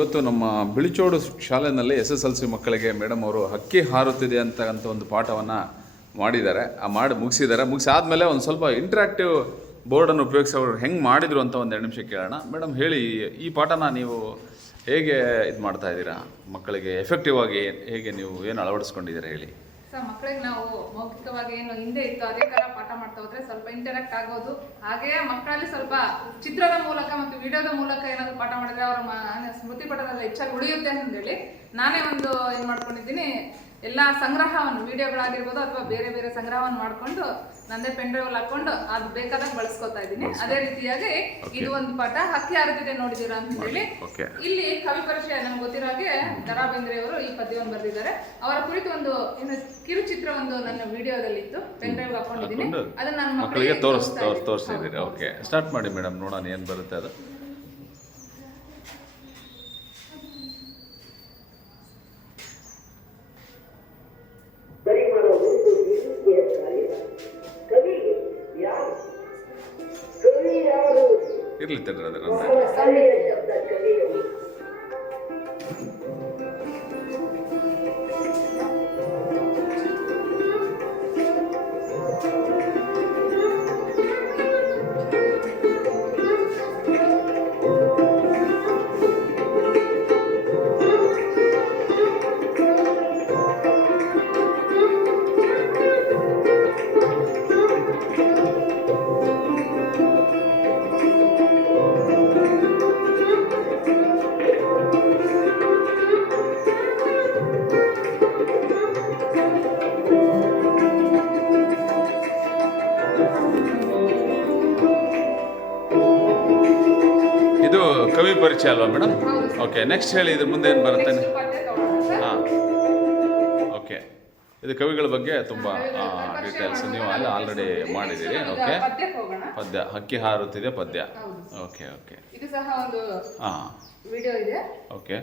ಇವತ್ತು ನಮ್ಮ ಬಿಳಿಚೋಡು ಶಾಲೆಯಲ್ಲಿ ಎಸ್ ಎಸ್ ಎಲ್ ಸಿ ಮಕ್ಕಳಿಗೆ ಮೇಡಮ್ ಅವರು ಹಕ್ಕಿ ಹಾರುತ್ತಿದೆ ಅಂತಕ್ಕಂಥ ಒಂದು ಪಾಠವನ್ನು ಮಾಡಿದ್ದಾರೆ. ಆ ಮಾಡಿ ಮುಗಿಸಿದ್ದಾರೆ. ಮುಗಿಸಾದ್ಮೇಲೆ ಒಂದು ಸ್ವಲ್ಪ ಇಂಟ್ರಾಕ್ಟಿವ್ ಬೋರ್ಡನ್ನು ಉಪಯೋಗಿಸಿ ಅವರು ಹೆಂಗೆ ಮಾಡಿದ್ರು ಅಂತ ಒಂದು ಎರಡು ನಿಮಿಷ ಕೇಳೋಣ. ಮೇಡಮ್ ಹೇಳಿ, ಈ ಪಾಠನ ನೀವು ಹೇಗೆ ಇದು ಮಾಡ್ತಾ ಇದ್ದೀರಾ? ಮಕ್ಕಳಿಗೆ ಎಫೆಕ್ಟಿವ್ ಆಗಿ ಹೇಗೆ ನೀವು ಏನು ಅಳವಡಿಸ್ಕೊಂಡಿದ್ದೀರಾ ಹೇಳಿ? ಸರ್ ಮಕ್ಕಳಿಗೆ ನಾವು ಮೌಖಿಕವಾಗಿ ಏನು ಹಿಂದೆ ಇತ್ತು, ಅದೇ ಥರ ಪಾಠ ಮಾಡ್ತಾ ಹೋದ್ರೆ ಸ್ವಲ್ಪ ಇಂಟರಾಕ್ಟ್ ಆಗೋದು. ಹಾಗೆಯೇ ಮಕ್ಕಳಲ್ಲಿ ಸ್ವಲ್ಪ ಚಿತ್ರದ ಮೂಲಕ ಮತ್ತು ವಿಡಿಯೋದ ಮೂಲಕ ಏನಾದರೂ ಪಾಠ ಮಾಡಿದ್ರೆ ಅವರ ಸ್ಮೃತಿ ಪಟದಲ್ಲಿ ಹೆಚ್ಚಾಗಿ ಉಳಿಯುತ್ತೆ ಅಂತಂದೇಳಿ ನಾನೇ ಒಂದು ಏನು ಮಾಡ್ಕೊಂಡಿದ್ದೀನಿ. ಎಲ್ಲ ಸಂಗ್ರಹವನ್ನು ವಿಡಿಯೋಗಳಾಗಿರ್ಬೋದು ಅಥವಾ ಬೇರೆ ಬೇರೆ ಸಂಗ್ರಹವನ್ನು ಮಾಡ್ಕೊಂಡು ನಂದೇ ಪೆನ್ ಡ್ರೈವ್ ಹಾಕೊಂಡು ಅದು ಬೇಕಾದಾಗ ಬಳಸ್ಕೊತಾ ಇದ್ದೀನಿ. ಅದೇ ರೀತಿಯಾಗಿ ಇದು ಒಂದು ಪಾಠ ಹಕ್ಕಿ ಹರಿದಿದೆ ನೋಡಿದೀರಾ ಅಂತ ಹೇಳಿ. ಇಲ್ಲಿ ಕವಿ ಪರಿಚಯ ನಮ್ಗೆ ಗೊತ್ತಿರೋ ಹಾಗೆ ದರಾ ಬೇಂದ್ರೆ ಅವರು ಈ ಪದ್ಯವನ್ನು ಬರೆದಿದ್ದಾರೆ. ಅವರ ಕುರಿತು ಒಂದು ಏನು ಕಿರುಚಿತ್ರ ಒಂದು ನನ್ನ ವಿಡಿಯೋದಲ್ಲಿ ಇತ್ತು ಪೆನ್ ಡ್ರೈವ್ ಹಾಕೊಂಡಿದ್ದೀನಿ. ಹಾಕೊಂಡು ಅದನ್ನ ನನ್ನ ಮಕ್ಕಳಿಗೆ ಮಕ್ಕಳಿಗೆ ತೋರಿಸ್ ತೋರಿಸ್ತಾ ತೋರಿಸಿದ್ದೀನಿ ಓಕೆ ಸ್ಟಾರ್ಟ್ ಮಾಡಿ ಮೇಡಮ್. ನೋಡೋಣ ಏನು ಬರುತ್ತೆ ಅದು. ಇರಲಿ ತಡ್ರಿ ಅದರ ಪರಿಚಯ ಅಲ್ವಾ ಮೇಡಮ್? ಓಕೆ ನೆಕ್ಸ್ಟ್ ಹೇಳಿ ಇದ್ರ ಮುಂದೆ ಏನು ಬರುತ್ತೆ. ಹಾಂ. ಓಕೆ ಇದು ಕವಿಗಳ ಬಗ್ಗೆ ತುಂಬ ಡೀಟೇಲ್ಸ್ ನೀವು. ಅಲ್ಲಿ ಆಲ್ರೆಡಿ ಮಾಡಿದ್ದೀರಿ. ಓಕೆ ಪದ್ಯ ಹಕ್ಕಿ ಹಾರುತ್ತಿದೆ ಪದ್ಯ. ಓಕೆ ಓಕೆ ಹಾಂ. ವಿಡಿಯೋ ಇದೆ. ಓಕೆ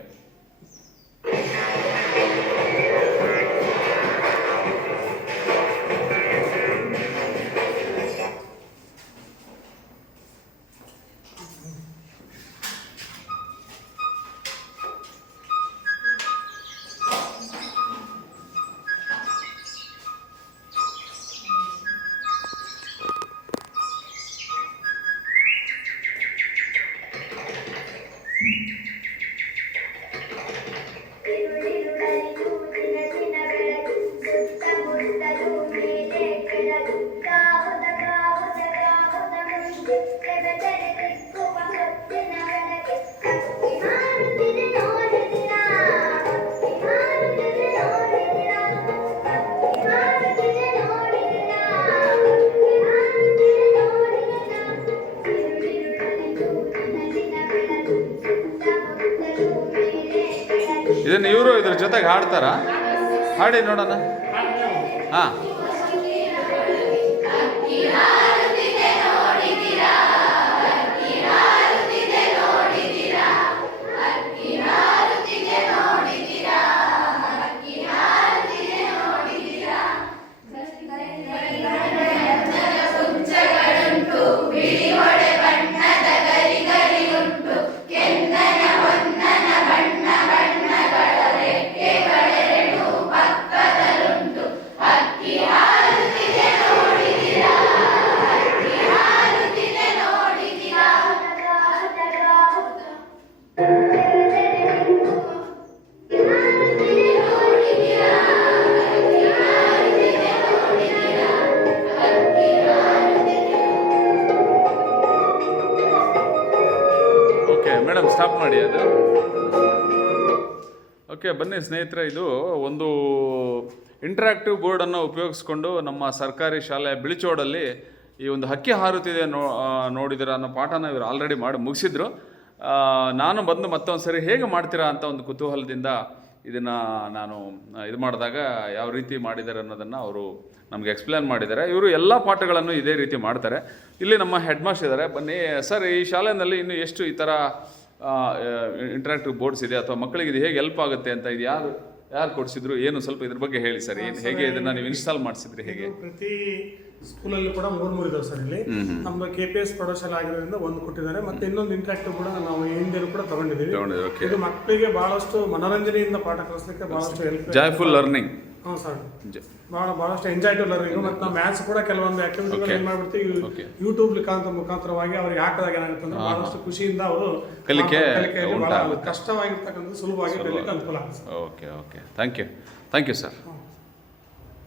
ಇದನ್ನು ಇವರು ಇದ್ರ ಜೊತೆಗೆ ಹಾಡ್ತಾರ? ಹಾಡಿ ನೋಡೋಣ. ಹಾಂ. ಮೇಡಮ್ ಸ್ಟಾಪ್ ಮಾಡಿ ಅದು. ಓಕೆ ಬನ್ನಿ ಸ್ನೇಹಿತರೆ, ಇದು ಒಂದು ಇಂಟ್ರಾಕ್ಟಿವ್ ಬೋರ್ಡನ್ನು ಉಪಯೋಗಿಸ್ಕೊಂಡು ನಮ್ಮ ಸರ್ಕಾರಿ ಶಾಲೆ ಬಿಳಿಚೋಡಲ್ಲಿ ಈ ಒಂದು ಹಕ್ಕಿ ಹಾರುತ್ತಿದೆ ನೋ ನೋಡಿದಿರ ಅನ್ನೋ ಪಾಠನ ಇವರು ಆಲ್ರೆಡಿ ಮಾಡಿ ಮುಗಿಸಿದ್ರು. ನಾನು ಬಂದು ಮತ್ತೊಂದು ಸರಿ ಹೇಗೆ ಮಾಡ್ತೀರಾ ಅಂತ ಒಂದು ಕುತೂಹಲದಿಂದ ಇದನ್ನು ನಾನು ಇದು ಮಾಡಿದಾಗ ಯಾವ ರೀತಿ ಮಾಡಿದ್ದಾರೆ ಅನ್ನೋದನ್ನು ಅವರು ನಮಗೆ ಎಕ್ಸ್ಪ್ಲೇನ್ ಮಾಡಿದ್ದಾರೆ. ಇವರು ಎಲ್ಲ ಪಾಠಗಳನ್ನು ಇದೇ ರೀತಿ ಮಾಡ್ತಾರೆ. ಇಲ್ಲಿ ನಮ್ಮ ಹೆಡ್ ಮಾಸ್ಟರ್ ಇದ್ದಾರೆ. ಬನ್ನಿ, ಸರ್, ಈ ಶಾಲೆಯಲ್ಲಿ ಇನ್ನು ಎಷ್ಟು ಈ ಥರ ಇಂಟ್ರಾಕ್ಟಿವ್ ಬೋರ್ಡ್ಸ್ ಇದೆ ಅಥವಾ ಮಕ್ಕಳಿಗೆ ಇದು ಹೇಗೆ ಹೆಲ್ಪ್ ಆಗುತ್ತೆ ಅಂತ ಇದು ಯಾರು ಯಾರು ಕೊಡಿಸಿದ್ರು ಏನು ಸ್ವಲ್ಪ ಇದ್ರ ಬಗ್ಗೆ ಹೇಳಿ ಸರ್. ಏನು ಹೇಗೆ ಇದನ್ನ ನೀವು ಇನ್ಸ್ಟಾಲ್ ಮಾಡಿಸಿದ್ರಿ ಹೇಗೆ? ಪ್ರತಿ ಸ್ಕೂಲಲ್ಲಿ ಕೂಡ ಮೂರು ಮೂರು ಇದಾವೆ ಸರ್ ಇಲ್ಲಿ. ನಮ್ಮ ಕೆ ಪಿ ಎಸ್ ಪ್ರೌಢಶಾಲೆ ಆಗಿರೋದ್ರಿಂದ ಒಂದು ಕೊಟ್ಟಿದ್ದಾರೆ. ಮತ್ತೆ ಇನ್ನೊಂದು ಇಂಟ್ರಾಕ್ಟಿವ್ ಕೂಡ ನಾವು ಹಿಂದಿನ ಕೂಡ ತಗೊಂಡಿದ್ದೀವಿ. ತಗೊಂಡಿದ್ದೀವಿ, ಇದು ಮಕ್ಕಳಿಗೆ ಬಹಳಷ್ಟು ಮನೋರಂಜನೆಯಿಂದ ಪಾಠ ಕಲಿಸ್ಲಿಕ್ಕೆ ಬಹಳಷ್ಟು ಹೆಲ್ಪ್ ಜಾಯ್ಫುಲ್ ಲರ್ನಿಂಗ್ ಹ್ಞೂ ಸರ್. ಭಾಳ ಬಹಳಷ್ಟು ಎಂಜಾಯ್ ಟು ಲರ್ನಿಂಗ್ ಮತ್ತು ನಾವು ಮ್ಯಾಥ್ಸ್ ಕೂಡ ಕೆಲವೊಂದು ಆಕ್ಟಿವಿಟಿಗಳು ಏನು ಮಾಡ್ಬಿಡ್ತೀವಿ. ಯೂಟ್ಯೂಬ್ ಮುಖಾಂತರ ಮುಖಾಂತರವಾಗಿ ಅವ್ರಿಗೆ ಹಾಕಿದಾಗ ಏನಾಗುತ್ತೆ ಅಂದ್ರೆ ಬಹಳಷ್ಟು ಖುಷಿಯಿಂದ ಅವರು ಕಲಿಕೆ ಕಲಿಕೆಯಲ್ಲಿ ಬಹಳ ಕಷ್ಟವಾಗಿರ್ತಕ್ಕಂಥ ಸುಲಭವಾಗಿ ಕಲಿಯಲಿಕ್ಕೆ ಅನುಕೂಲ ಆಗುತ್ತೆ. Okay okay thank you thank you sir